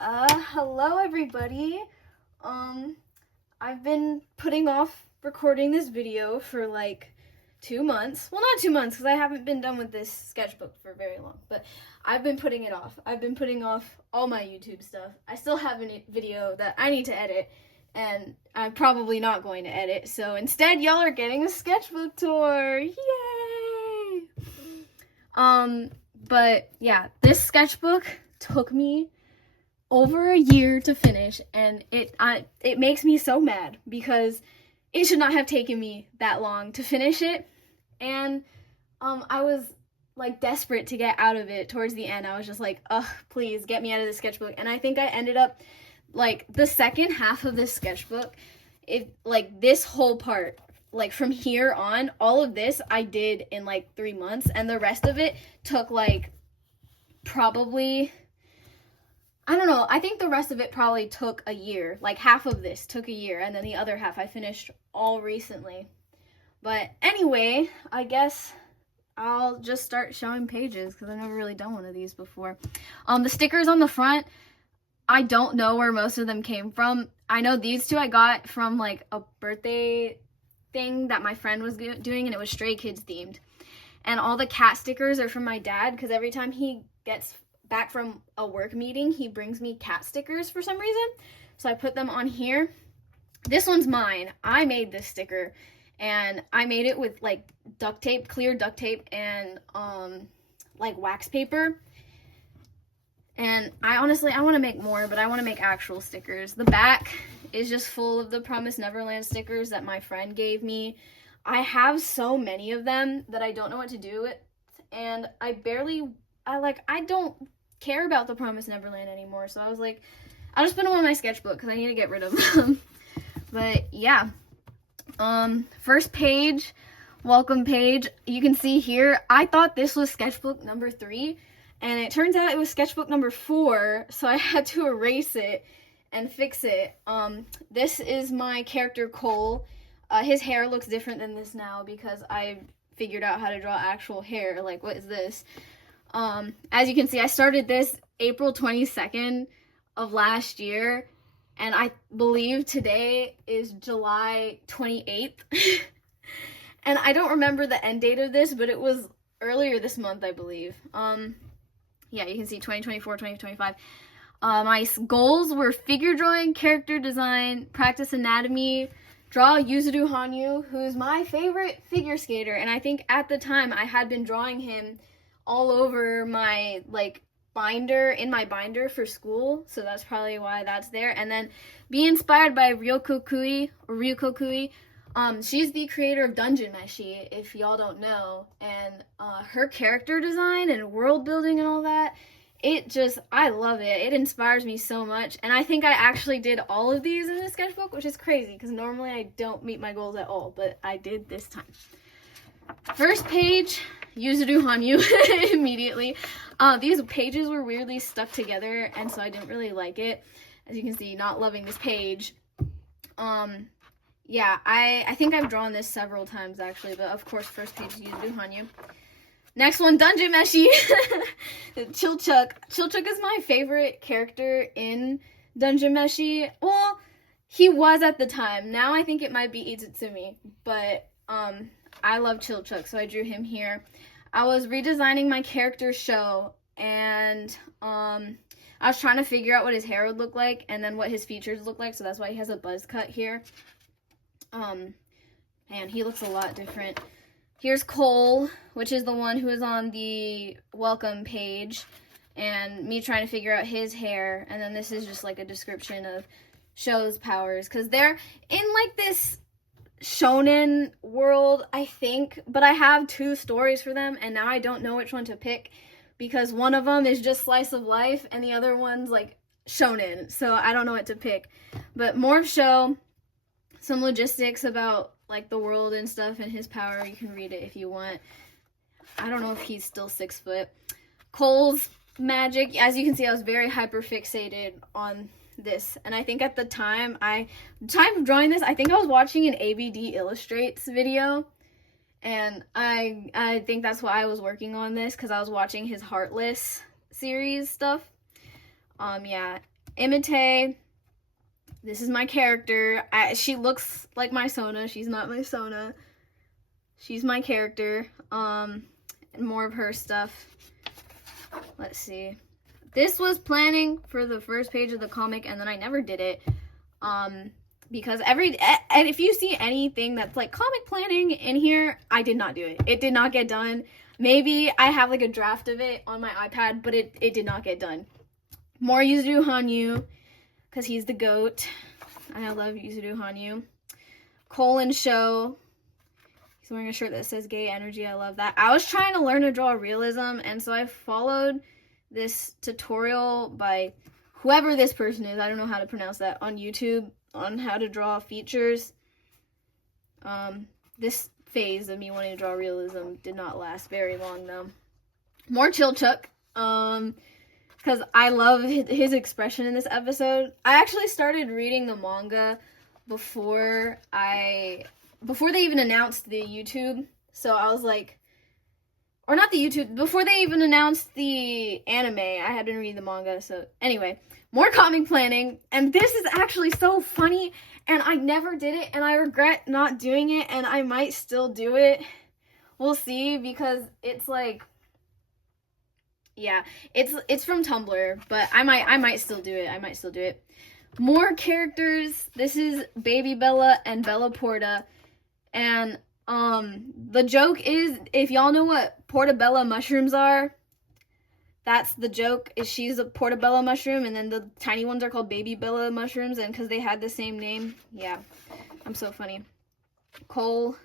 Hello everybody. I've been putting off recording this video for like 2 months. Well, not 2 months because I haven't been done with this sketchbook for very long, but I've been putting it off. I've been putting off all my YouTube stuff. I still have a video that I need to edit, and I'm probably not going to edit, so instead y'all are getting a sketchbook tour. Yay! But yeah, this sketchbook took me over a year to finish, and it makes me so mad because it should not have taken me that long to finish it. And I was like desperate to get out of it towards the end. I was just like, ugh, please get me out of the sketchbook. And I think I ended up like the second half of this sketchbook, like this whole part, like from here on, all of this I did in like 3 months, and the rest of it took like probably, I don't know, I think the rest of it probably took a year. Like half of this took a year, and then the other half I finished all recently. But anyway, I guess I'll just start showing pages because I've never really done one of these before. The stickers on the front, I don't know where most of them came from. I know these two I got from like a birthday thing that my friend was doing, and it was Stray Kids themed. And all the cat stickers are from my dad because every time he gets back from a work meeting, he brings me cat stickers for some reason. So I put them on here. This one's mine. I made this sticker, and I made it with like duct tape, clear duct tape, and like wax paper. And I want to make more, but I want to make actual stickers. The back is just full of the Promised Neverland stickers that my friend gave me. I have so many of them that I don't know what to do with, and I don't care about the Promised Neverland anymore. So I was like, I'll just put them on my sketchbook because I need to get rid of them. But yeah, first page, welcome page. You can see here, I thought this was sketchbook number 3, and it turns out it was sketchbook number 4, so I had to erase it and fix it. This is my character Cole. His hair looks different than this now because I figured out how to draw actual hair. Like, what is this? As you can see, I started this April 22nd of last year, and I believe today is July 28th. And I don't remember the end date of this, but it was earlier this month, I believe. Yeah, you can see 2024, 2025. My goals were figure drawing, character design, practice anatomy, draw Yuzuru Hanyu, who's my favorite figure skater, and I think at the time I had been drawing him all over my like binder, in my binder for school, so that's probably why that's there. And then be inspired by Ryoko Kui. She's the creator of Dungeon Meshi, if y'all don't know, and her character design and world building and all that, I love it. It inspires me so much, and I think I actually did all of these in the sketchbook, which is crazy because normally I don't meet my goals at all, but I did this time. First page, Yuzuru Hanyu immediately. These pages were weirdly stuck together, and so I didn't really like it. As you can see, not loving this page. Yeah, I think I've drawn this several times actually, but of course first page is Yuzuru Hanyu. Next one, Dungeon Meshi. Chilchuk. Chilchuk is my favorite character in Dungeon Meshi. Well, he was at the time. Now I think it might be Itsutsumi, but I love Chilchuk, so I drew him here. I was redesigning my character Sho, and I was trying to figure out what his hair would look like and then what his features look like, so that's why he has a buzz cut here. Man, he looks a lot different. Here's Cole, which is the one who is on the welcome page, and me trying to figure out his hair, and then this is just like a description of Sho's powers, because they're in like this shonen world, I think, but I have 2 stories for them, and now I don't know which one to pick, because one of them is just slice of life, and the other one's like shonen, so I don't know what to pick. But more of Sho, some logistics about like the world and stuff and his power. You can read it if you want. I don't know if he's still 6 foot. Cole's magic. As you can see, I was very hyper fixated on this, and I think at the time of drawing this, I think I was watching an ABD Illustrates video, and I think that's why I was working on this, because I was watching his Heartless series stuff. Yeah, Imite. This is my character. She looks like my Sona. She's not my Sona. She's my character. And more of her stuff. Let's see. This was planning for the first page of the comic, and then I never did it. Because and if you see anything that's like comic planning in here, I did not do it. It did not get done. Maybe I have like a draft of it on my iPad, but it did not get done. More Yuzuru Hanyu, because he's the GOAT. I love Yuzuru Hanyu. Colin Show. He's wearing a shirt that says gay energy. I love that. I was trying to learn to draw realism, and so I followed this tutorial by whoever this person is. I don't know how to pronounce that, on YouTube, on how to draw features. This phase of me wanting to draw realism did not last very long, though. More Chilchuk, because I love his expression in this episode. I actually started reading the manga before they even announced the YouTube, so I was like, or not the YouTube, before they even announced the anime, I had been reading the manga. So anyway, more comic planning, and this is actually so funny, and I never did it, and I regret not doing it, and I might still do it. We'll see, because it's like, yeah, it's from Tumblr, but I might still do it. More characters. This is Baby Bella and Bella Porta, and the joke is, if y'all know what portobello mushrooms are, that's the joke, is she's a portobello mushroom, and then the tiny ones are called Baby Bella mushrooms, and because they had the same name. Yeah, I'm so funny. Cole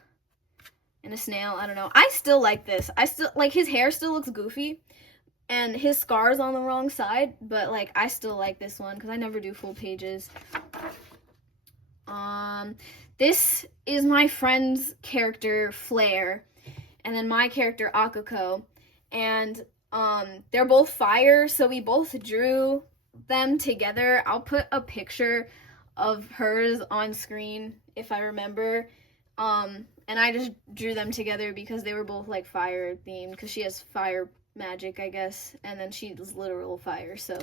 and a snail, I don't know. I still like this. I still, like, his hair still looks goofy, and his scar's on the wrong side, but, like, I still like this one, because I never do full pages. This is my friend's character, Flare, and then my character, Akako, and they're both fire, so we both drew them together. I'll put a picture of hers on screen if I remember, and I just drew them together because they were both like fire themed, because she has fire magic, I guess, and then she's literal fire. So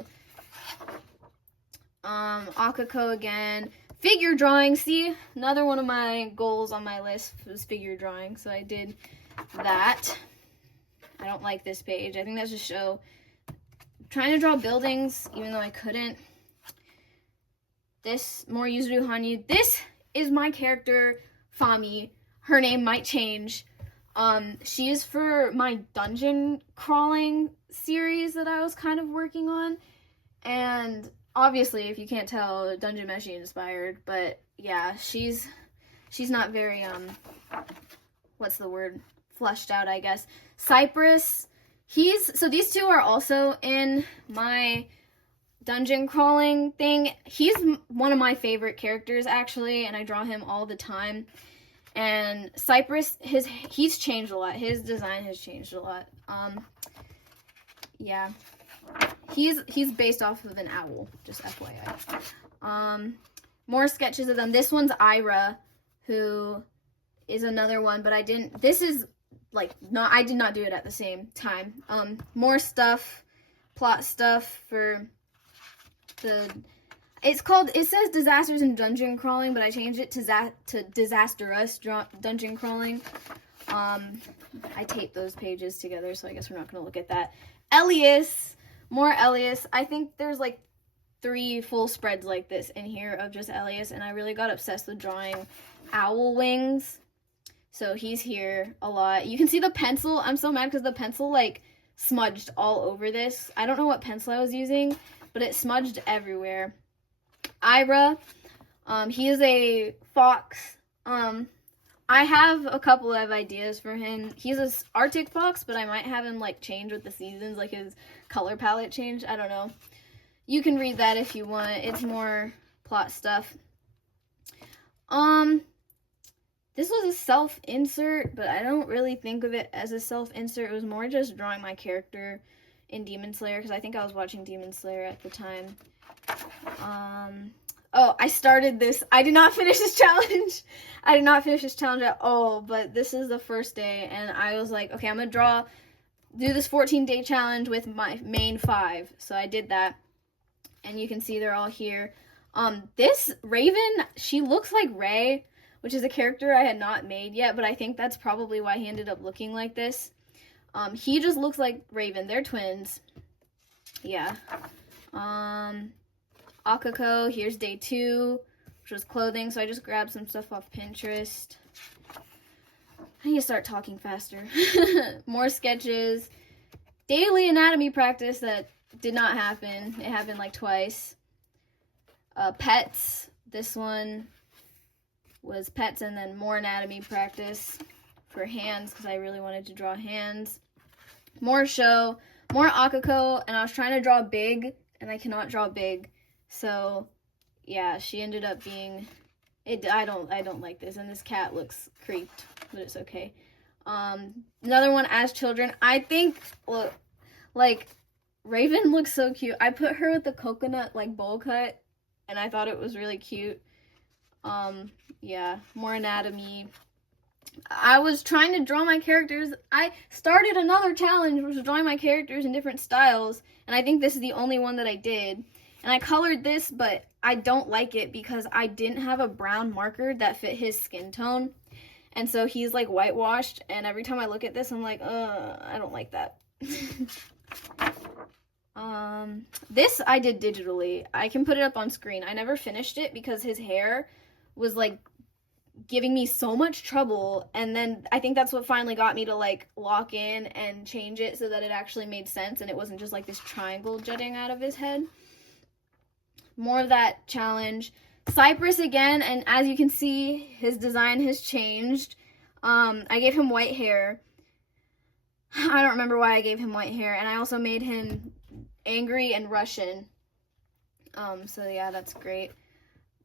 Akako again. Figure drawing. See, another one of my goals on my list was figure drawing, so I did that. I don't like this page. I think that's just show. I'm trying to draw buildings, even though I couldn't. This, more Yuzuru Hanyu. This is my character, Fami. Her name might change. She is for my dungeon crawling series that I was kind of working on. And obviously, if you can't tell, Dungeon Meshi inspired. But yeah, she's not very, what's the word? Flushed out, I guess. Cypress, so these two are also in my dungeon crawling thing. He's one of my favorite characters, actually, and I draw him all the time. And Cypress, he's changed a lot. His design has changed a lot. Yeah. He's based off of an owl, just FYI. More sketches of them. This one's Ira, who is another one, but I didn't, this is like, I did not do it at the same time. More stuff, plot stuff for it says Disasters in Dungeon Crawling, but I changed it to Disastrous Dungeon Crawling. I taped those pages together, so I guess we're not going to look at that. Elias, more Elias. I think there's like 3 full spreads like this in here of just Elias, and I really got obsessed with drawing owl wings. So he's here a lot. You can see the pencil. I'm so mad because the pencil like smudged all over this. I don't know what pencil I was using, but it smudged everywhere. Ira, he is a fox. I have a couple of ideas for him. He's an Arctic fox, but I might have him like change with the seasons, like his color palette change. I don't know. You can read that if you want. It's more plot stuff. This was a self-insert, but I don't really think of it as a self-insert. It was more just drawing my character in Demon Slayer, because I think I was watching Demon Slayer at the time. Oh, I started this. I did not finish this challenge. I did not finish this challenge at all, but this is the first day, and I was like, okay, I'm going to do this 14-day challenge with my main 5. So I did that, and you can see they're all here. This Raven, she looks like Ray, which is a character I had not made yet, but I think that's probably why he ended up looking like this. He just looks like Raven. They're twins. Yeah. Akako, here's day 2, which was clothing, so I just grabbed some stuff off Pinterest. I need to start talking faster. More sketches. Daily anatomy practice that did not happen. It happened like twice. Pets. This one was pets and then more anatomy practice for hands because I really wanted to draw hands. More show. More Akako, and I was trying to draw big, and I cannot draw big. So, yeah, she ended up being... I don't like this, and this cat looks creeped, but it's okay. Another one, as children. I think, look, like, Raven looks so cute. I put her with the coconut, like, bowl cut, and I thought it was really cute. Yeah, more anatomy. I was trying to draw my characters. I started another challenge, which was drawing my characters in different styles, and I think this is the only one that I did. And I colored this, but I don't like it because I didn't have a brown marker that fit his skin tone. And so he's like whitewashed, and every time I look at this, I'm like, I don't like that. This I did digitally. I can put it up on screen. I never finished it because his hair was like giving me so much trouble, and then I think that's what finally got me to like lock in and change it so that it actually made sense and it wasn't just like this triangle jutting out of his head. More of that challenge. Cypress again, and as you can see, his design has changed. I gave him white hair. I don't remember why I gave him white hair, and I also made him angry and Russian. So yeah, that's great.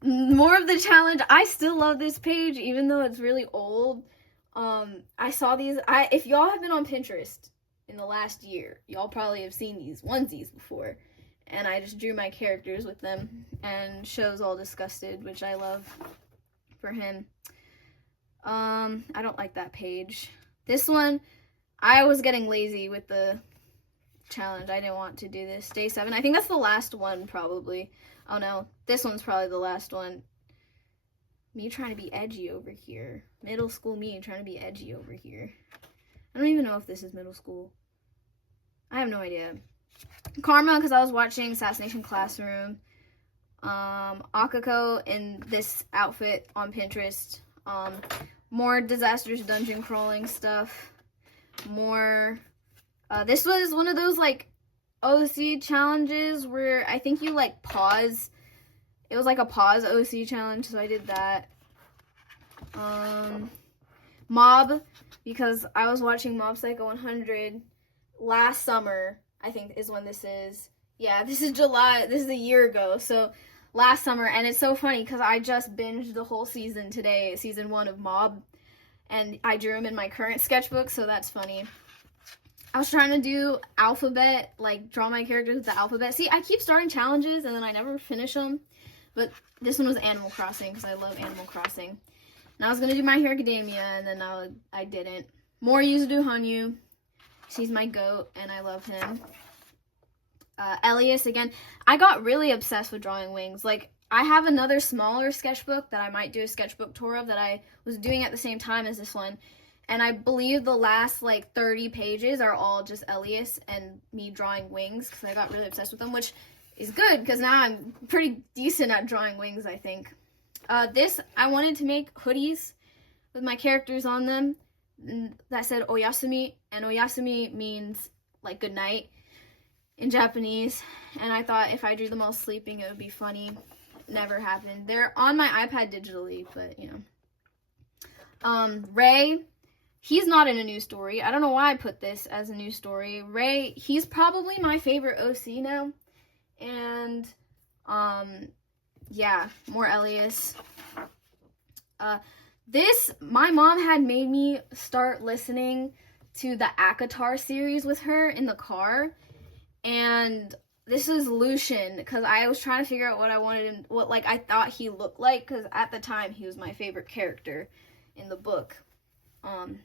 More of the challenge. I still love this page, even though it's really old. I saw these. If y'all have been on Pinterest in the last year, y'all probably have seen these onesies before. And I just drew my characters with them. And Show's all disgusted, which I love for him. I don't like that page. This one, I was getting lazy with the challenge. I didn't want to do this. Day 7. I think that's the last one, probably. Oh no, this one's probably the last one. Me trying to be edgy over here. Middle school me trying to be edgy over here. I don't even know if this is middle school. I have no idea. Karma, because I was watching Assassination Classroom. Akako in this outfit on Pinterest. More disastrous dungeon crawling stuff. More. This was one of those like OC challenges where I think you like pause. It was like a pause OC challenge, so I did that. Mob, because I was watching Mob Psycho 100 last summer, I think is when this is. Yeah, this is July. This is a year ago, so last summer. And it's so funny because I just binged the whole season today, season 1 of Mob, and I drew him in my current sketchbook, so that's funny. I was trying to do alphabet, like draw my characters with the alphabet. See, I keep starting challenges and then I never finish them. But this one was Animal Crossing because I love Animal Crossing. And I was going to do My Hero Academia and then I didn't. More Yuzudu Hanyu. She's my goat and I love him. Elias again. I got really obsessed with drawing wings. Like, I have another smaller sketchbook that I might do a sketchbook tour of that I was doing at the same time as this one. And I believe the last, like, 30 pages are all just Elias and me drawing wings because I got really obsessed with them, which is good because now I'm pretty decent at drawing wings, I think. This, I wanted to make hoodies with my characters on them that said Oyasumi, and Oyasumi means, like, good night in Japanese. And I thought if I drew them all sleeping, it would be funny. Never happened. They're on my iPad digitally, but, you know. Ray... He's not in a new story. I don't know why I put this as a new story. Ray, he's probably my favorite OC now. And, yeah, more Elias. My mom had made me start listening to the ACOTAR series with her in the car. And this is Lucian, because I was trying to figure out what I wanted him, what, like, I thought he looked like, because at the time he was my favorite character in the book.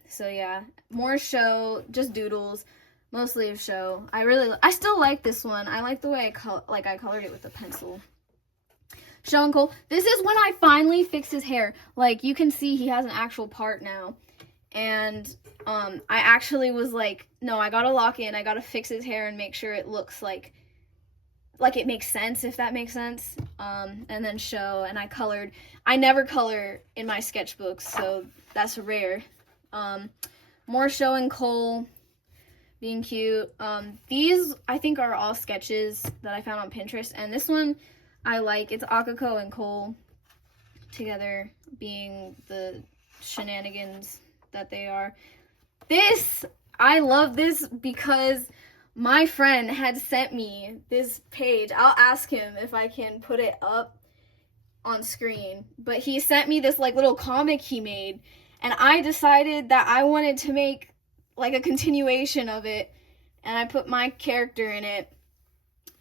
So yeah, more show, just doodles. mostly of Show. I still like this one. I like the way I colored it with a pencil. Show and Cole. This is when I finally fixed his hair. Like, you can see he has an actual part now. And I actually was like, no, I gotta lock in. I gotta fix his hair and make sure it looks like it makes sense, if that makes sense. And then Show, and I colored. I never color in my sketchbooks, so that's rare. More Show and Cole being cute. These, I think, are all sketches that I found on Pinterest, and this one I like. It's Akako and Cole together being the shenanigans that they are. This, I love this because my friend had sent me this page. I'll ask him if I can put it up on screen, but he sent me this like little comic he made, and I decided that I wanted to make like a continuation of it, and I put my character in it,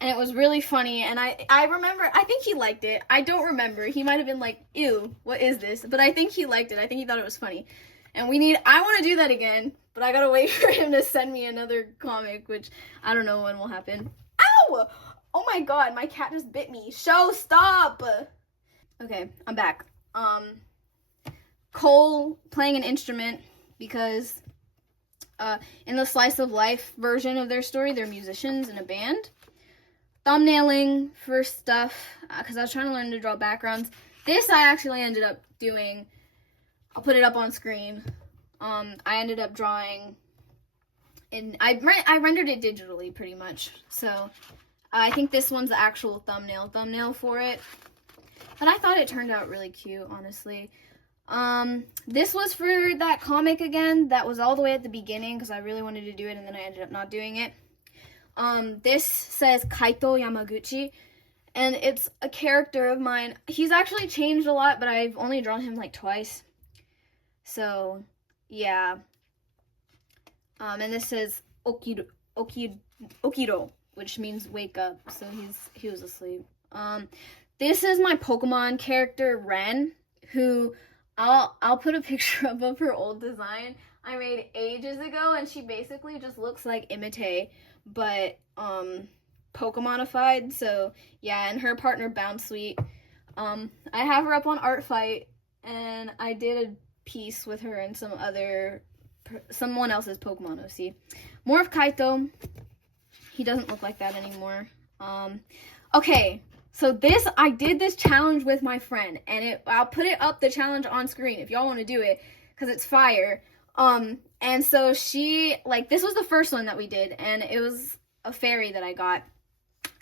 and it was really funny. And I remember, I think he liked it. I don't remember. He might have been like, ew, what is this? But I think he liked it. I think he thought it was funny. And I want to do that again, but I gotta wait for him to send me another comic, which I don't know when will happen. Ow! Oh my god, my cat just bit me. Show, stop! Okay, I'm back. Cole playing an instrument because in the Slice of Life version of their story, they're musicians in a band. Thumbnailing for stuff, because I was trying to learn to draw backgrounds. This I actually ended up doing. I'll put it up on screen. I ended up drawing, and I rendered it digitally pretty much. So I think this one's the actual thumbnail for it. But I thought it turned out really cute, honestly. This was for that comic again. That was all the way at the beginning because I really wanted to do it, and then I ended up not doing it. This says Kaito Yamaguchi, and it's a character of mine. He's actually changed a lot, but I've only drawn him like twice. So, yeah. And this says Okiro, which means wake up. So he was asleep. This is my Pokemon character, Ren, who I'll put a picture up of her old design I made ages ago, and she basically just looks like Imite, but Pokemonified. So yeah, and her partner Bounsweet. I have her up on Art Fight, and I did a piece with her and someone else's Pokemon OC. More of Kaito. He doesn't look like that anymore. Okay, so I did this challenge with my friend, and I'll put it up, the challenge, on screen if y'all want to do it, because it's fire. And so this was the first one that we did, and it was a fairy that I got.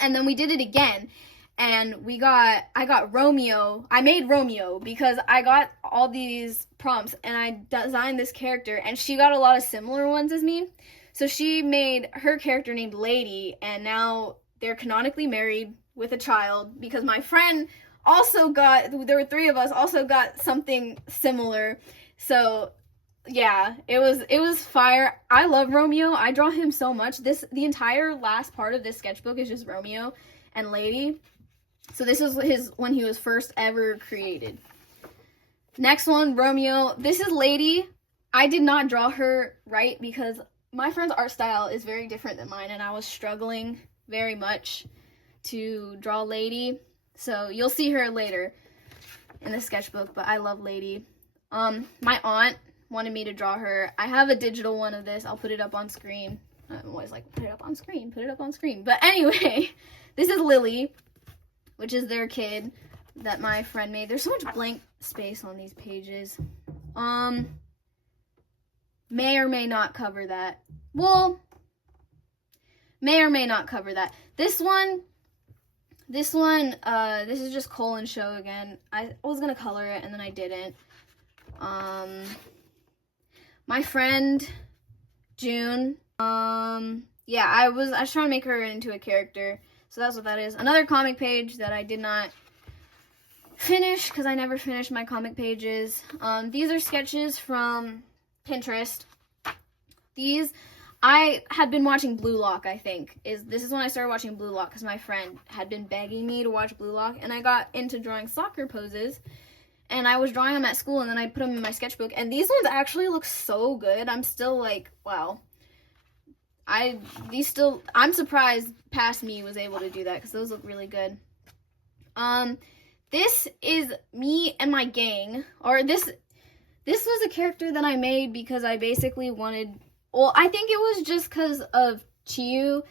And then we did it again, and I got Romeo. I made Romeo because I got all these prompts, and I designed this character, and she got a lot of similar ones as me. So she made her character named Lady, and now they're canonically married with a child, because my friend there were three of us, also got something similar. So yeah, it was fire. I love Romeo. I draw him so much. The entire last part of this sketchbook is just Romeo and Lady. So this is when he was first ever created. Next one, Romeo. This is Lady. I did not draw her right because my friend's art style is very different than mine, and I was struggling very much to draw Lady. So you'll see her later in the sketchbook, but I love Lady. My aunt wanted me to draw her. I have a digital one of this. I'll put it up on screen. I'm always like, put it up on screen, put it up on screen. But anyway, this is Lily, which is their kid that my friend made. There's so much blank space on these pages. May or may not cover that. Well, may or may not cover that. This is just Cole and Show again. I was gonna color it and then I didn't. My friend June. Yeah, I was trying to make her into a character. So that's what that is. Another comic page that I did not finish because I never finished my comic pages. These are sketches from Pinterest. I had been watching Blue Lock, I think. This is when I started watching Blue Lock because my friend had been begging me to watch Blue Lock, and I got into drawing soccer poses, and I was drawing them at school, and then I put them in my sketchbook, and these ones actually look so good. I'm still like, wow. I'm surprised Past Me was able to do that because those look really good. This is me and my gang, or this was a character that I made because I basically wanted, well, I think it was just because of Chiyu's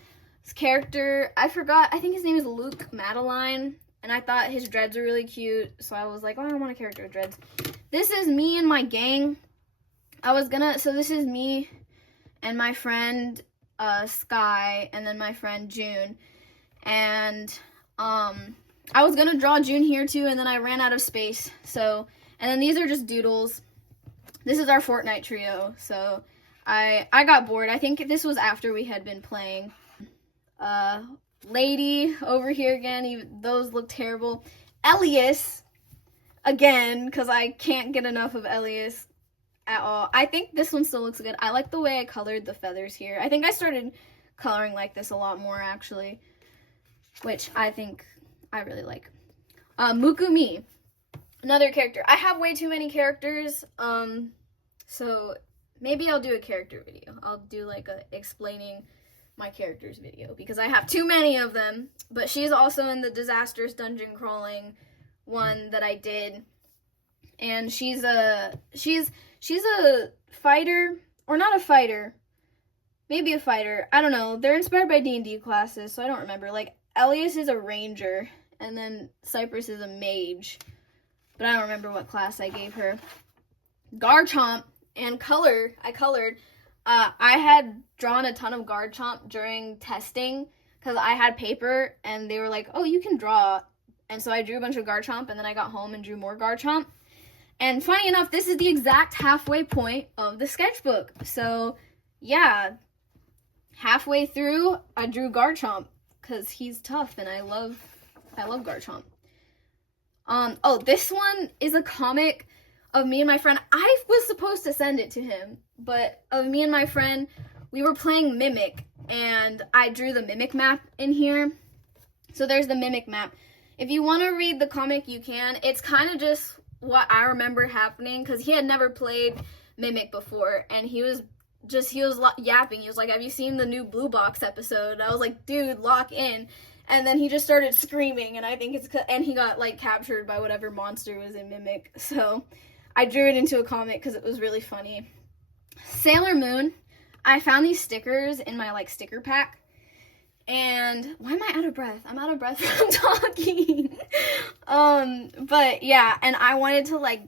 character. I forgot, I think his name is Luke Madeline, and I thought his dreads were really cute, so I was like, oh, I want a character with dreads. This is me and my gang. So this is me and my friend Sky, and then my friend June, and I was gonna draw June here too, and then I ran out of space, so, and then these are just doodles. This is our Fortnite trio, so I got bored. I think this was after we had been playing. Lady over here again, even those look terrible. Elias, again, because I can't get enough of Elias at all. I think this one still looks good. I like the way I colored the feathers here. I think I started coloring like this a lot more, actually, which I think I really like. Mukumi, another character. I have way too many characters, so maybe I'll do a character video. I'll do like a explaining my characters video because I have too many of them. But she's also in the disastrous dungeon crawling one that I did, and she's a fighter, or not a fighter, maybe a fighter. I don't know. They're inspired by D&D classes, so I don't remember. Like, Elias is a ranger, and then Cypress is a mage, but I don't remember what class I gave her. Garchomp and I colored. I had drawn a ton of Garchomp during testing because I had paper, and they were like, oh, you can draw. And so I drew a bunch of Garchomp, and then I got home and drew more Garchomp. And funny enough, this is the exact halfway point of the sketchbook. So, yeah, halfway through, I drew Garchomp because he's tough, and I love Garchomp. Oh, this one is a comic of me and my friend. I was supposed to send it to him, but of me and my friend, we were playing Mimic, and I drew the Mimic map in here. So there's the Mimic map. If you want to read the comic, you can. It's kind of just what I remember happening, because he had never played Mimic before, and he was yapping. He was like, have you seen the new Blue Box episode? I was like, dude, lock in. And then he just started screaming, and I think and he got like captured by whatever monster was in Mimic. So I drew it into a comic because it was really funny. Sailor Moon, I found these stickers in my like sticker pack. And why am I out of breath? I'm out of breath from talking. But yeah, and I wanted to like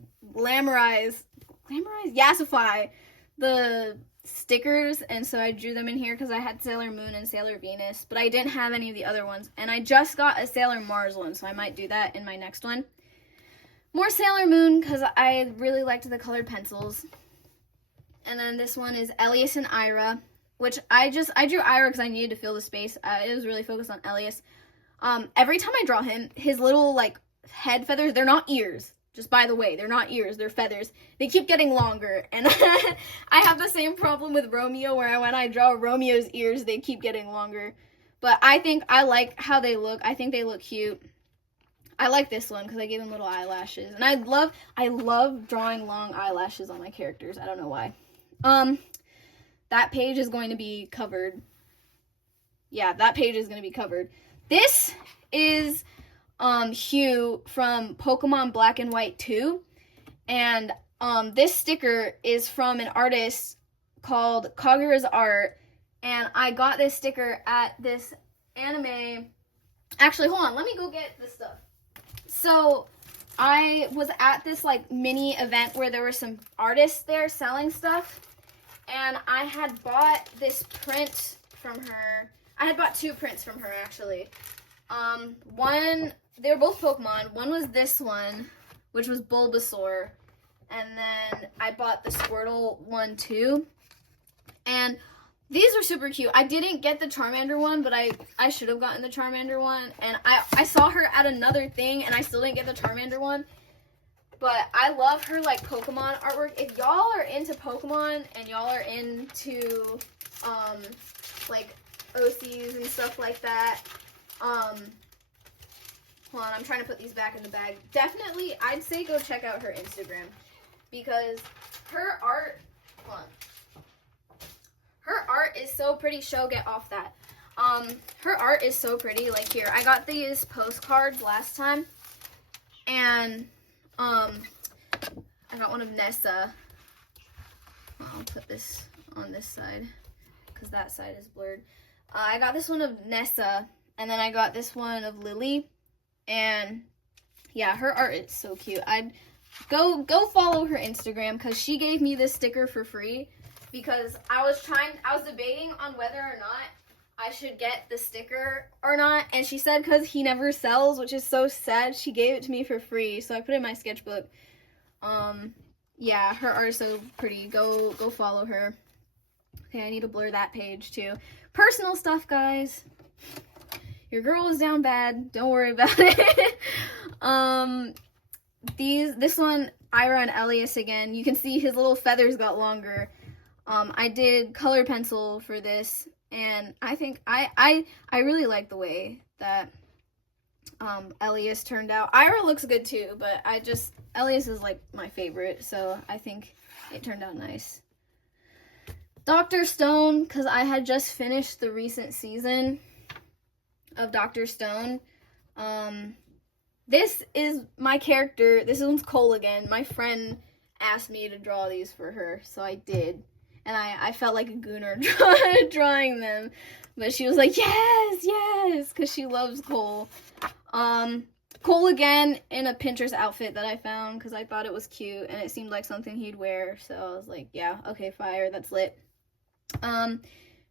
yassify the stickers, and so I drew them in here because I had Sailor Moon and Sailor Venus, but I didn't have any of the other ones, and I just got a Sailor Mars one, so I might do that in my next one. More Sailor Moon because I really liked the colored pencils. And then this one is Elias and Ira, which I drew Ira because I needed to fill the space. It was really focused on Elias. Every time I draw him, his little like head feathers, they're not ears. Just by the way, they're not ears, they're feathers. They keep getting longer, and I have the same problem with Romeo, where when I draw Romeo's ears, they keep getting longer. But I think I like how they look. I think they look cute. I like this one because I gave them little eyelashes, and I love drawing long eyelashes on my characters. I don't know why. That page is going to be covered. Yeah, that page is going to be covered. This is Hugh from Pokemon Black and White 2, and this sticker is from an artist called Kagura's Art, and I got this sticker at this anime. Actually, hold on, let me go get this stuff. So I was at this like mini event where there were some artists there selling stuff, and I had bought this print from her. I had bought two prints from her, actually. One, they were both Pokemon. One was this one, which was Bulbasaur, and then I bought the Squirtle one too. And these were super cute. I didn't get the Charmander one, but I should have gotten the Charmander one. And I saw her at another thing, and I still didn't get the Charmander one. But I love her, like, Pokemon artwork. If y'all are into Pokemon and y'all are into, like, OCs and stuff like that, hold on, I'm trying to put these back in the bag. Definitely, I'd say go check out her Instagram, because her art, hold on. her art is so pretty. Get off that. Her art is so pretty. Like here, I got these postcards last time, and I got one of Nessa. I'll put this on this side because that side is blurred. I got this one of Nessa, and then I got this one of Lily, and yeah, her art is so cute. I'd go follow her Instagram because she gave me this sticker for free because I was debating on whether or not I should get the sticker or not, and she said because he never sells, which is so sad, she gave it to me for free, so I put it in my sketchbook. Yeah, her art is so pretty. Go follow her. Okay, I need to blur that page too. Personal stuff, guys. Your girl is down bad. Don't worry about it. This one, Ira and Elias again. You can see his little feathers got longer. I did color pencil for this, and I think I really like the way that Elias turned out. Ira looks good too, but Elias is like my favorite, so I think it turned out nice. Dr. Stone, because I had just finished the recent season of Dr. Stone. This is my character. This one's Cole again. My friend asked me to draw these for her, so I did. And I felt like a gooner drawing them. But she was like, yes, because she loves Cole. Cole again in a Pinterest outfit that I found because I thought it was cute and it seemed like something he'd wear. So I was like, yeah, okay, fire, that's lit.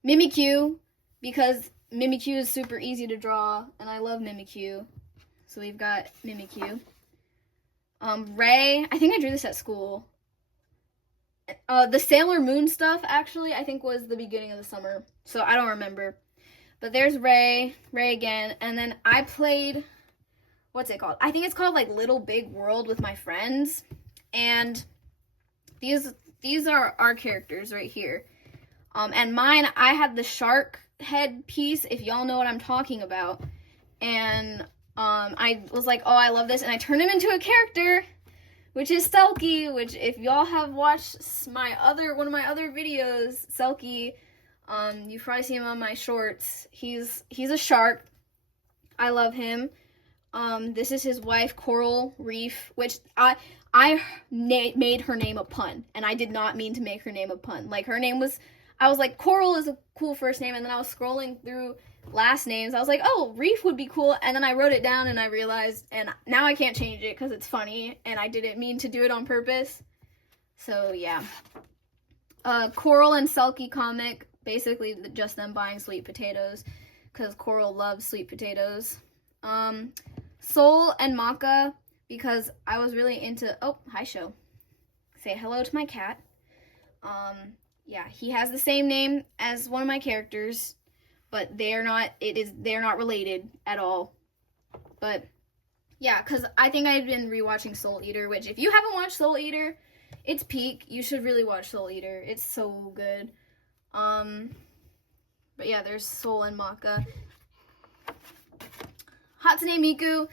Mimikyu, because Mimikyu is super easy to draw and I love Mimikyu. So we've got Mimikyu. Ray, I think I drew this at school. The Sailor Moon stuff, actually, I think was the beginning of the summer. So I don't remember. But there's Ray again. And then I played, what's it called? I think it's called, like, Little Big World with my friends. And these are our characters right here. And mine, I had the shark head piece, if y'all know what I'm talking about. And I was like, oh, I love this. And I turned him into a character, which is Selkie, which if y'all have watched one of my other videos, Selkie, you've probably seen him on my shorts. He's a shark. I love him. This is his wife, Coral Reef, which I made her name a pun, and I did not mean to make her name a pun. Like, her name was, I was like, Coral is a cool first name, and then I was scrolling through last names. I was like, oh, Reef would be cool, and then I wrote it down, and I realized, and now I can't change it because it's funny, and I didn't mean to do it on purpose. So, yeah. Coral and Selkie comic, basically just them buying sweet potatoes, because Coral loves sweet potatoes. Soul and Maka, because I was really into, oh, hi, show. Say hello to my cat. Yeah, he has the same name as one of my characters, but they're not related at all. But yeah, because I think I've been rewatching Soul Eater, which if you haven't watched Soul Eater, it's peak. You should really watch Soul Eater. It's so good. But yeah, there's Soul and Maka. Hatsune Miku,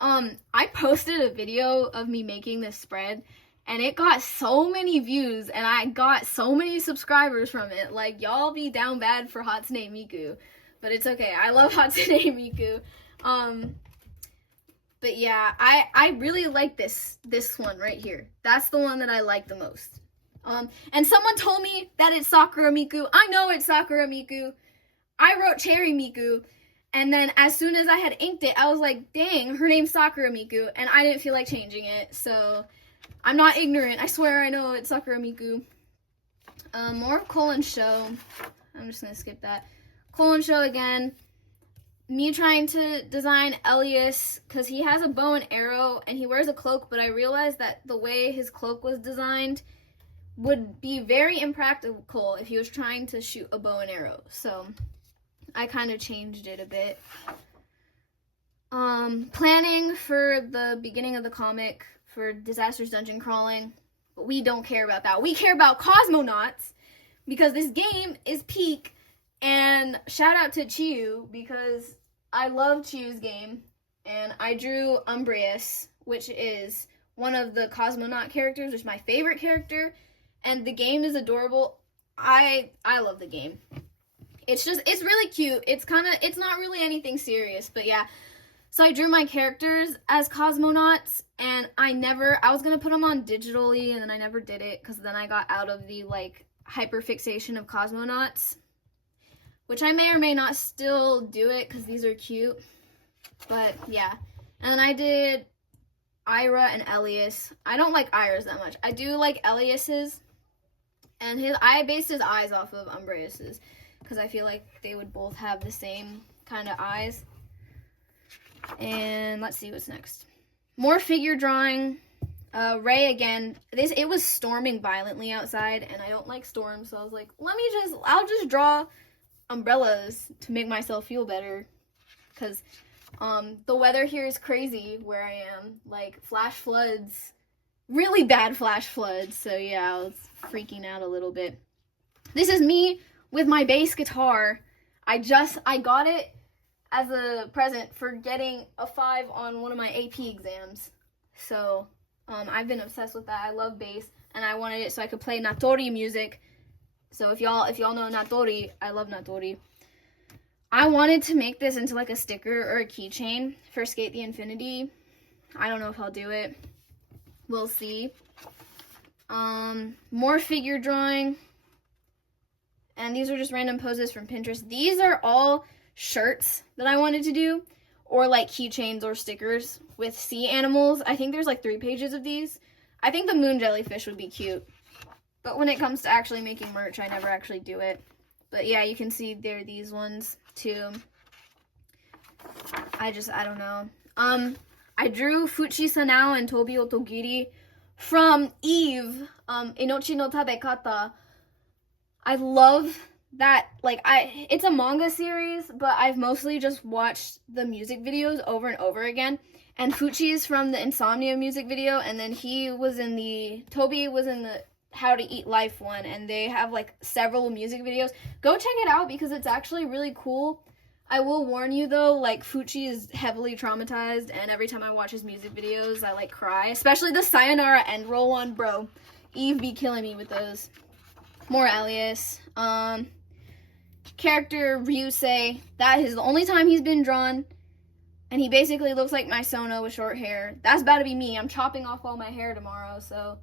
I posted a video of me making this spread, and it got so many views, and I got so many subscribers from it. Like, y'all be down bad for Hatsune Miku, but it's okay. I love Hatsune Miku. But yeah, I really like this one right here. That's the one that I like the most. And someone told me that it's Sakura Miku. I know it's Sakura Miku. I wrote Cherry Miku. And then as soon as I had inked it, I was like, dang, her name's Sakura Miku. And I didn't feel like changing it. So I'm not ignorant. I swear I know it's Sakura Miku. More of Cole and Show. I'm just going to skip that. Cole and Show again. Me trying to design Elias because he has a bow and arrow and he wears a cloak. But I realized that the way his cloak was designed would be very impractical if he was trying to shoot a bow and arrow. So I kind of changed it a bit. Planning for the beginning of the comic for Disaster's Dungeon Crawling, but we don't care about that. We care about Cosmonauts because this game is peak, and shout out to Chiyu because I love Chiyu's game, and I drew Umbreus, which is one of the Cosmonaut characters, which is my favorite character, and the game is adorable. I love the game. It's really cute. It's not really anything serious, but yeah. So I drew my characters as cosmonauts, and I was gonna put them on digitally, and then I never did it, because then I got out of the, like, hyperfixation of cosmonauts, which I may or may not still do it, because these are cute, but yeah. And then I did Ira and Elias. I don't like Ira's that much. I do like Elias's, and I based his eyes off of Umbreus's, because I feel like they would both have the same kind of eyes. And let's see what's next. More figure drawing. Ray again. It was storming violently outside, and I don't like storms, so I was like, I'll just draw umbrellas to make myself feel better, because the weather here is crazy where I am. Like, flash floods, really bad flash floods. So yeah, I was freaking out a little bit. This is me with my bass guitar. I got it as a present for getting a 5 on one of my AP exams. So I've been obsessed with that. I love bass, and I wanted it so I could play Natori music. So if y'all know Natori, I love Natori. I wanted to make this into like a sticker or a keychain for Skate the Infinity. I don't know if I'll do it. We'll see. More figure drawing. And these are just random poses from Pinterest. These are all shirts that I wanted to do, or like keychains or stickers with sea animals. I think there's like 3 pages of these. I think the moon jellyfish would be cute, but when it comes to actually making merch, I never actually do it. But yeah, you can see there are these ones too. I don't know. I drew Fuchi Sanao and Tobi Otogiri from Eve, Inochi no Tabekata. I love that, like, it's a manga series, but I've mostly just watched the music videos over and over again. And Fuchi is from the Insomnia music video, and then Tobi was in the How to Eat Life one, and they have like several music videos. Go check it out because it's actually really cool. I will warn you though, like, Fuchi is heavily traumatized, and every time I watch his music videos, I like cry. Especially the Sayonara End Roll one, bro. Eve be killing me with those. More Elias. Character Ryusei. That is the only time he's been drawn. And he basically looks like my Sona with short hair. That's about to be me. I'm chopping off all my hair tomorrow, so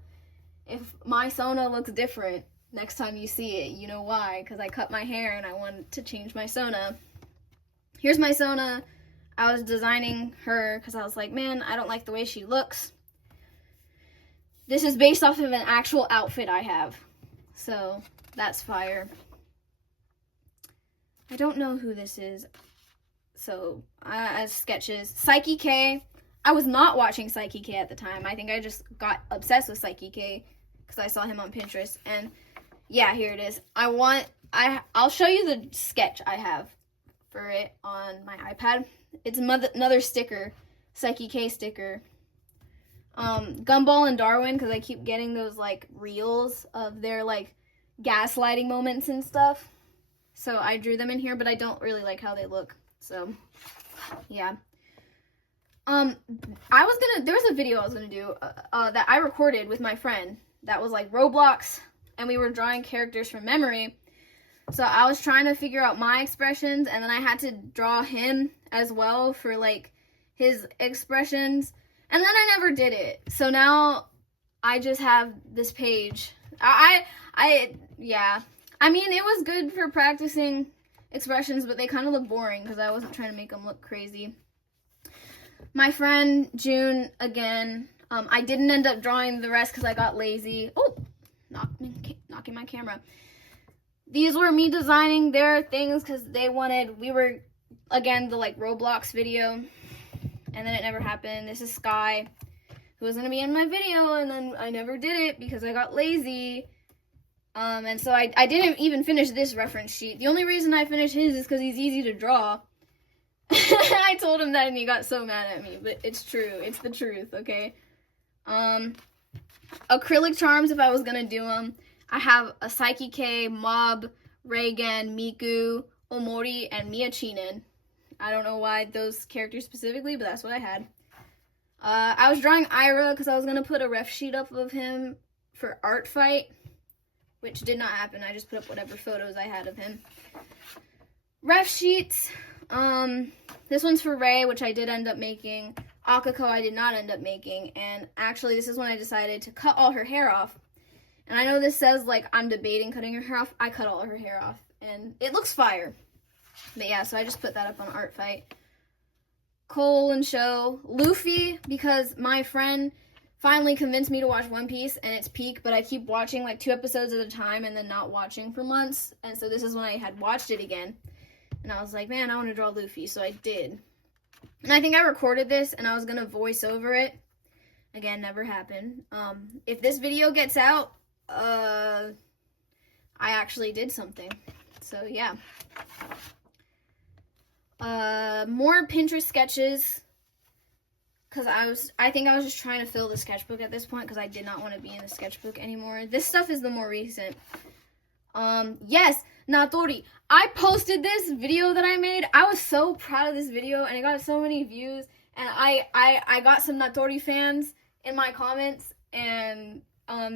if my Sona looks different next time you see it, you know why. Because I cut my hair and I wanted to change my Sona. Here's my Sona. I was designing her because I was like, man, I don't like the way she looks. This is based off of an actual outfit I have. So, that's fire. I don't know who this is. So, as sketches. Psyche K. I was not watching Psyche K at the time. I think I just got obsessed with Psyche K because I saw him on Pinterest. And, yeah, here it is. I'll show you the sketch I have for it on my iPad. It's another sticker. Psyche K sticker. Gumball and Darwin, because I keep getting those, like, reels of their, like, gaslighting moments and stuff. So I drew them in here, but I don't really like how they look. So, yeah. There was a video I was gonna do that I recorded with my friend that was, like, Roblox, and we were drawing characters from memory. So I was trying to figure out my expressions, and then I had to draw him as well for, like, his expressions. And then I never did it. So now I just have this page. Yeah. I mean, it was good for practicing expressions, but they kind of look boring because I wasn't trying to make them look crazy. My friend, June, again. I didn't end up drawing the rest because I got lazy. Oh, knocking my camera. These were me designing their things because we were, again, the, like, Roblox video. And then it never happened. This is Sky, who was going to be in my video, and then I never did it because I got lazy. And so I didn't even finish this reference sheet. The only reason I finished his is because he's easy to draw. I told him that and he got so mad at me, but it's true. It's the truth, okay? Acrylic charms, if I was going to do them. I have a Psyche K, Mob, Reigen, Miku, Omori, and Miyachinen. I don't know why those characters specifically, but that's what I had. I was drawing Ira because I was going to put a ref sheet up of him for Art Fight. which did not happen. I just put up whatever photos I had of him. Ref sheets. This one's for Ray, which I did end up making. Akako I did not end up making. And actually, this is when I decided to cut all her hair off. And I know this says, like, I'm debating cutting her hair off. I cut all her hair off. And it looks fire. But yeah, so I just put that up on Art Fight. Cole and Show. Luffy, because my friend finally convinced me to watch One Piece, and it's peak, but I keep watching like 2 episodes at a time and then not watching for months. And so this is when I had watched it again. And I was like, man, I want to draw Luffy, so I did. And I think I recorded this, and I was going to voice over it. Again, never happened. If this video gets out, I actually did something. So, yeah. More Pinterest sketches. Because I think I was just trying to fill the sketchbook at this point, because I did not want to be in the sketchbook anymore. This stuff is the more recent. Yes, Natori. I posted this video that I made. I was so proud of this video, and it got so many views. And I got some Natori fans in my comments, and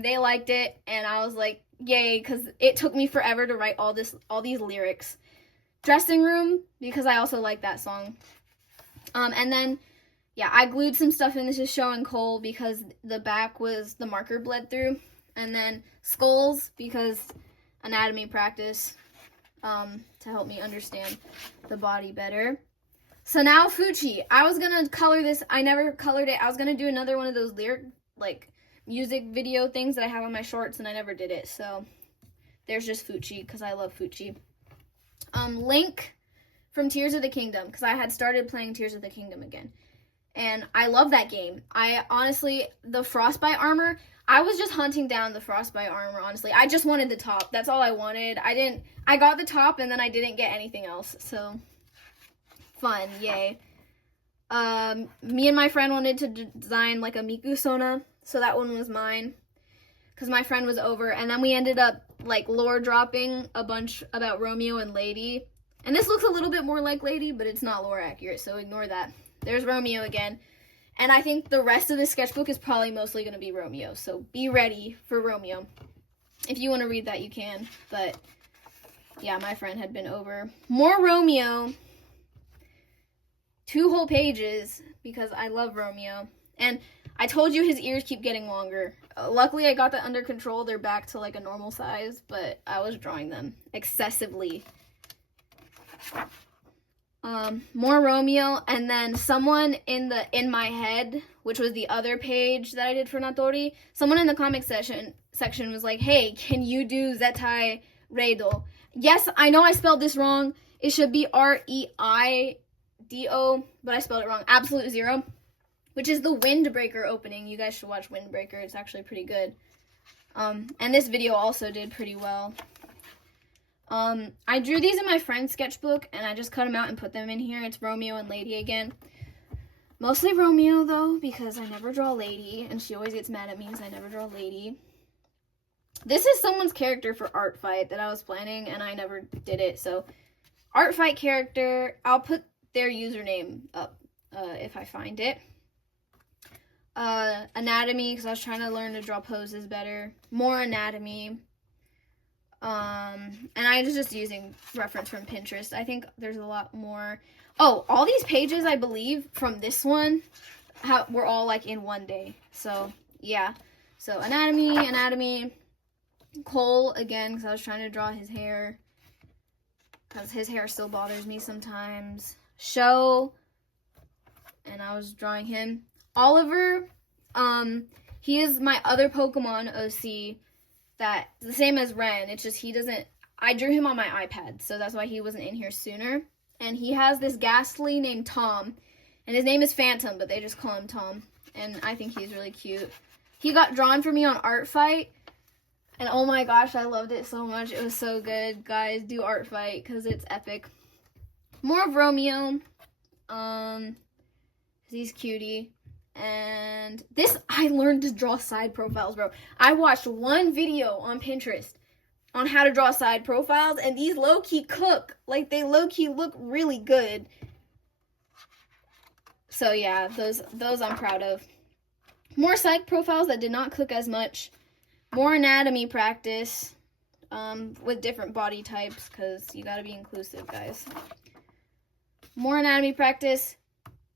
they liked it, and I was like, yay, because it took me forever to write all these lyrics. Dressing Room, because I also like that song. And then, yeah, I glued some stuff in. This is Show and Cole, because the back was the marker bled through. And then Skulls, because anatomy practice, to help me understand the body better. So now Fuchi. I was gonna color this. I never colored it. I was gonna do another one of those music video things that I have on my shorts, and I never did it. So there's just Fuchi, because I love Fuchi. Link from Tears of the Kingdom, because I had started playing Tears of the Kingdom again. And I love that game. I honestly, the Frostbite armor, I was just hunting down the Frostbite armor, honestly. I just wanted the top. That's all I wanted. I got the top, and then I didn't get anything else. So, fun. Yay. Me and my friend wanted to design like a Miku Sona, so that one was mine, because my friend was over. And then we ended up like lore dropping a bunch about Romeo and Lady. And this looks a little bit more like Lady, but it's not lore accurate, so ignore that. There's Romeo again. And I think the rest of the sketchbook is probably mostly going to be Romeo. So be ready for Romeo. If you want to read that, you can. But yeah, my friend had been over. More Romeo. 2 whole pages, because I love Romeo. And I told you his ears keep getting longer. Luckily, I got that under control. They're back to like a normal size, but I was drawing them excessively. More Romeo, and then someone in my head, which was the other page that I did for Natori, someone in the comic section was like, hey, can you do Zetai Reido? Yes, I know I spelled this wrong. It should be Reido, but I spelled it wrong. Absolute Zero, which is the Windbreaker opening. You guys should watch Windbreaker. It's actually pretty good. And this video also did pretty well. I drew these in my friend's sketchbook, and I just cut them out and put them in here. It's Romeo and Lady again. Mostly Romeo, though, because I never draw Lady, and she always gets mad at me because I never draw Lady. This is someone's character for Art Fight that I was planning, and I never did it. So, Art Fight character, I'll put their username up if I find it. Anatomy, because I was trying to learn to draw poses better. More anatomy. And I was just using reference from Pinterest. I think there's a lot more. Oh, all these pages, I believe, from this one, were all, like, in one day. So, yeah. So, anatomy. Cole, again, because I was trying to draw his hair. Because his hair still bothers me sometimes. Show. And I was drawing him. Oliver, he is my other Pokemon OC. That the same as Ren. It's just I drew him on my iPad, so that's why he wasn't in here sooner. And he has this ghastly named Tom, and his name is Phantom, but they just call him Tom. And I think he's really cute. He got drawn for me on Art Fight, and oh my gosh, I loved it so much. It was so good. Guys, do Art Fight because it's epic. More of Romeo. He's cutie. And this, I learned to draw side profiles, bro. I watched one video on Pinterest on how to draw side profiles, and these low-key cook. Like, they low-key look really good. So, yeah, those I'm proud of. More side profiles that did not cook as much. More anatomy practice. with different body types, because you gotta be inclusive, guys. More anatomy practice.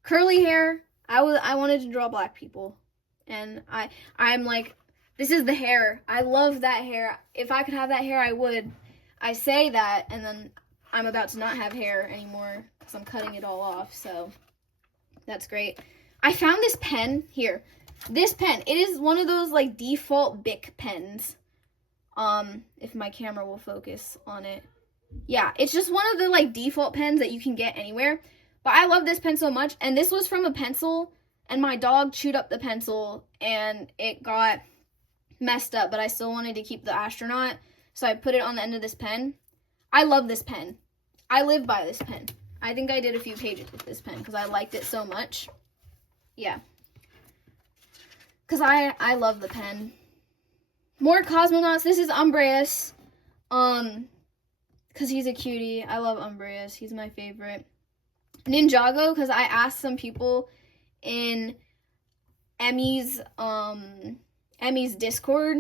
Curly hair. I wanted to draw black people, and I'm like, this is the hair. I love that hair. If I could have that hair, I would. I say that, and then I'm about to not have hair anymore because I'm cutting it all off, so that's great. I found this pen here. This pen, it is one of those like default Bic pens. If my camera will focus on it. Yeah, it's just one of the like default pens that you can get anywhere. But I love this pen so much, and this was from a pencil, and my dog chewed up the pencil, and it got messed up, but I still wanted to keep the astronaut, so I put it on the end of this pen. I love this pen. I live by this pen. I think I did a few pages with this pen because I liked it so much. Yeah. Because I love the pen. More cosmonauts. This is Umbreus. Because he's a cutie. I love Umbreus. He's my favorite. Ninjago, because I asked some people in Emmy's Discord,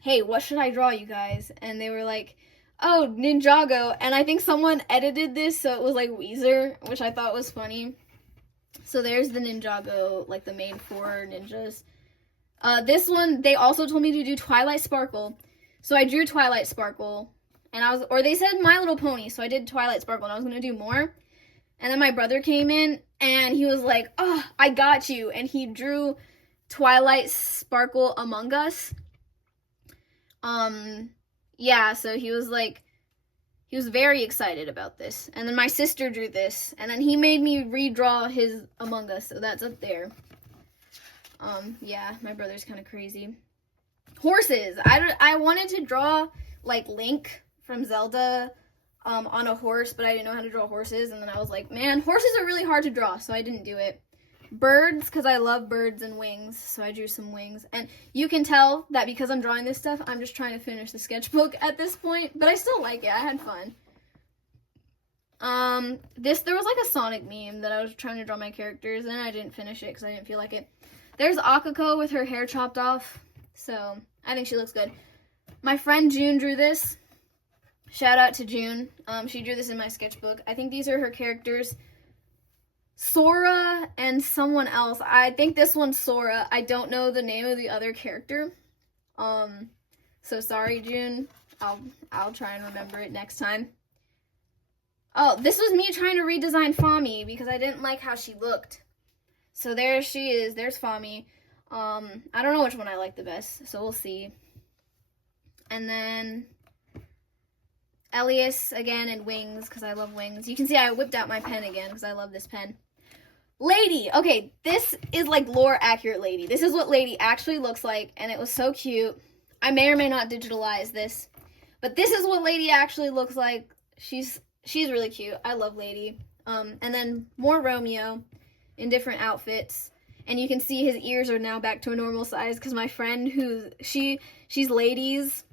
hey, what should I draw, you guys? And they were like, oh, Ninjago. And I think someone edited this so it was like Weezer, which I thought was funny. So there's the Ninjago, like the main 4 ninjas. This one, they also told me to do Twilight Sparkle. So I drew Twilight Sparkle. And they said My Little Pony, so I did Twilight Sparkle, and I was going to do more. And then my brother came in, and he was like, oh, I got you. And he drew Twilight Sparkle Among Us. Yeah, so he was very excited about this. And then my sister drew this, and then he made me redraw his Among Us, so that's up there. Yeah, my brother's kind of crazy. Horses. I wanted to draw, like, Link from Zelda, on a horse, but I didn't know how to draw horses, and then I was like, man, horses are really hard to draw, so I didn't do it. Birds, because I love birds and wings, so I drew some wings. And you can tell that because I'm drawing this stuff, I'm just trying to finish the sketchbook at this point, but I still like it. I had fun. There was like a Sonic meme that I was trying to draw my characters, and I didn't finish it because I didn't feel like it. There's Akako with her hair chopped off, so I think she looks good. My friend June drew this. Shout out to June. She drew this in my sketchbook. I think these are her characters. Sora and someone else. I think this one's Sora. I don't know the name of the other character. So sorry, June. I'll try and remember it next time. Oh, this was me trying to redesign Fami because I didn't like how she looked. So there she is. There's Fami. I don't know which one I like the best, so we'll see. And then Elias again and wings because I love wings. You can see I whipped out my pen again because I love this pen. Lady. Okay, this is like lore accurate Lady. This is what Lady actually looks like, and it was so cute. I may or may not digitalize this, but this is what Lady actually looks like. She's really cute. I love Lady. And then more Romeo in different outfits. And you can see his ears are now back to a normal size because my friend she's Lady's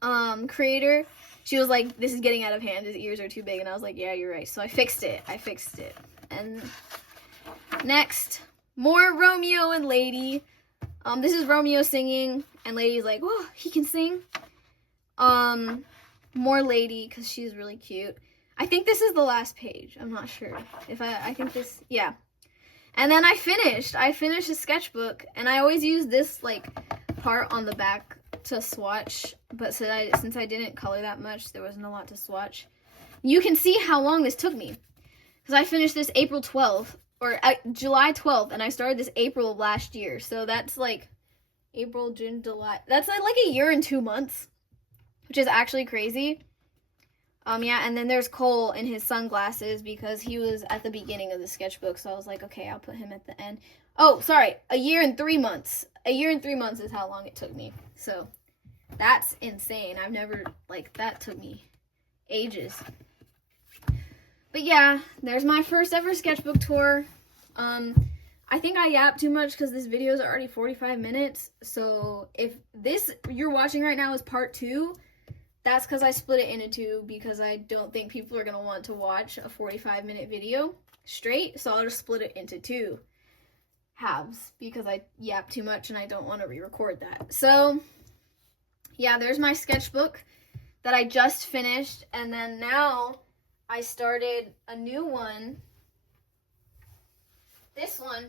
creator, she was like, this is getting out of hand. His ears are too big. And I was like, yeah, you're right. So I fixed it. And next, more Romeo and Lady. This is Romeo singing, and Lady's like, whoa, he can sing. More Lady, because she's really cute. I think this is the last page. I'm not sure. I think this, yeah. And then I finished a sketchbook, and I always use this, like, part on the back to swatch, but since I didn't color that much, there wasn't a lot to swatch. You can see how long this took me, because I finished this April 12th, or July 12th, and I started this April of last year, so that's, like, April, June, July. That's, like, a year and 2 months, which is actually crazy. Yeah, and then there's Cole in his sunglasses because he was at the beginning of the sketchbook, so I was like, okay, I'll put him at the end. Oh, sorry, a year and 3 months. A year and 3 months is how long it took me. So, that's insane. I've never, like, that took me ages. But yeah, there's my first ever sketchbook tour. I think I yapped too much because this video is already 45 minutes. So, if this you're watching right now is part 2, that's because I split it into 2 because I don't think people are going to want to watch a 45-minute video straight. So I'll just split it into 2 halves because I yapped too much and I don't want to re-record that. So, yeah, there's my sketchbook that I just finished, and then now I started a new one. This one,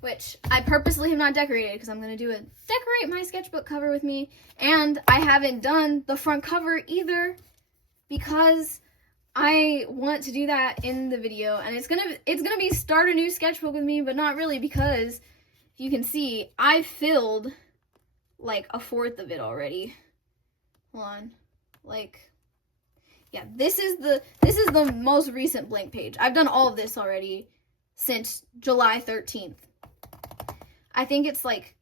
which I purposely have not decorated because I'm going to decorate my sketchbook cover with me. And I haven't done the front cover either because I want to do that in the video. And it's gonna be start a new sketchbook with me, but not really, because you can see I filled like a fourth of it already. Hold on. Like, yeah, this is the most recent blank page. I've done all of this already since July 13th. I think it's like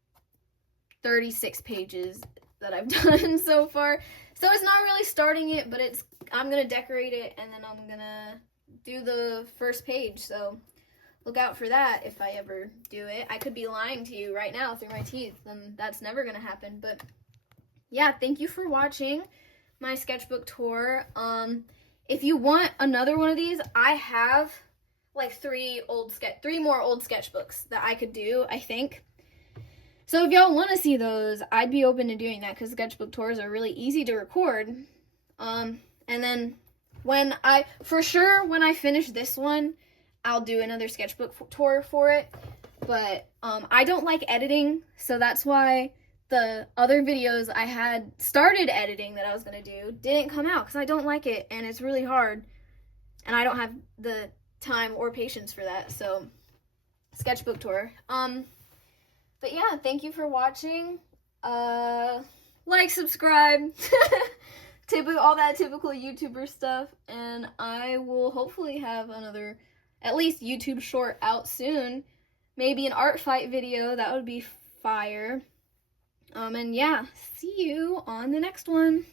36 pages that I've done so far. So it's not really starting it, but I'm gonna decorate it, and then I'm gonna do the first page. So look out for that if I ever do it. I could be lying to you right now through my teeth, and that's never gonna happen. But yeah, thank you for watching my sketchbook tour. If you want another one of these, I have like three more old sketchbooks that I could do, I think. So if y'all want to see those, I'd be open to doing that, because sketchbook tours are really easy to record. And then when I finish this one, I'll do another sketchbook tour for it. But I don't like editing, so that's why the other videos I had started editing that I was going to do didn't come out, because I don't like it, and it's really hard, and I don't have the time or patience for that. So sketchbook tour. But yeah, thank you for watching. Like, subscribe, all that typical YouTuber stuff, and I will hopefully have another at least YouTube short out soon. Maybe an art fight video, that would be fire. And yeah, see you on the next one.